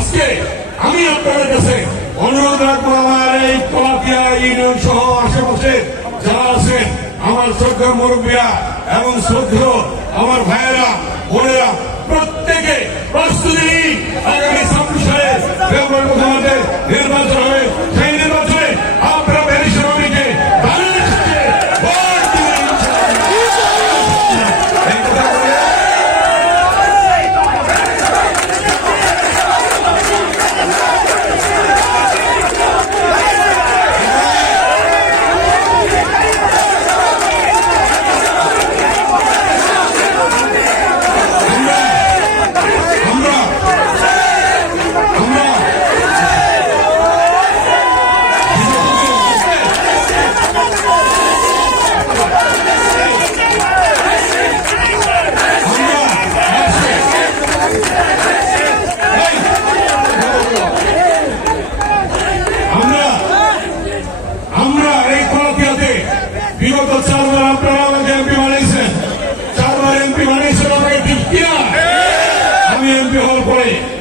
আজকে আমি আপনাদের কাছে অনুরোধ রাখব আমার এই কলাপিয়া ইউনিয়ন সহ আশেপাশে যারা আছেন, আমার শ্রদ্ধা মুরব্বীরা এবং শ্রদ্ধ আমার ভাইয়েরা, বোনেরা, প্রত্যেকে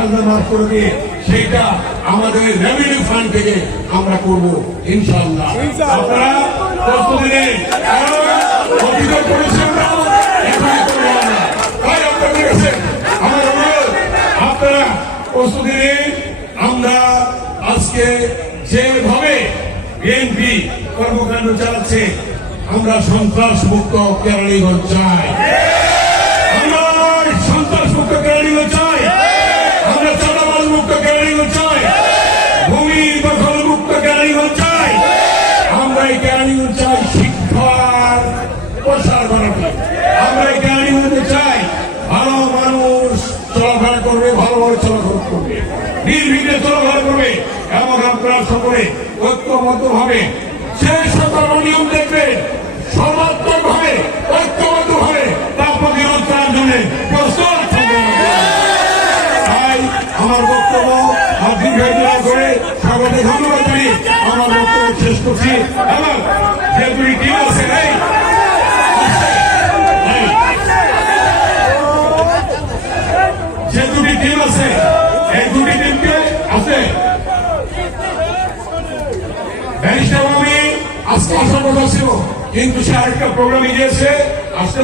সমস্ত মাফ করে দিয়ে সেইটা আমাদের রেভিনিউ ফান্ড থেকে আমরা করব ইনশাআল্লাহ। আপনারা প্রস্তুতি নিন। অতীতের পরিশ্রমটা এখনই করব আমরা। তাই আপনাদের কাছে আমার অনুরোধ আপনারা প্রস্তুতি নিন। আমরা আজকে যেভাবে বিএনপি কর্মকাণ্ড চালাচ্ছে আমরা সন্ত্রাস মুক্ত কেরানীগঞ্জ চাই। আমরা এই কেরানীগঞ্জে চাই। ভালো মানুষ চলাফেরা করবে ভালোভাবে চলাফেরা করবে। নির্বিঘ্নে চলাফেরা করবে এবং আপনারা সকলে ঐক্যবদ্ধ ভাবে সেই সকল নিয়ম দেখবেন সর্বাত্মক ভাবে ঐক্যবদ্ধ ভাবে তার জন্য প্রস্তুত আমার বক্তব্য আর দীর্ঘায়িত না করে ধন্যবাদ আমার বক্তব্য শেষ করছি। এবং যে দুই টিম আছে এই এই, যে দুটি টিম আছে। এই দুটি টিমকে আছে। আজকে আসার কথা ছিল কিন্তু সে আরেকটা প্রোগ্রামে গিয়েছে আসতে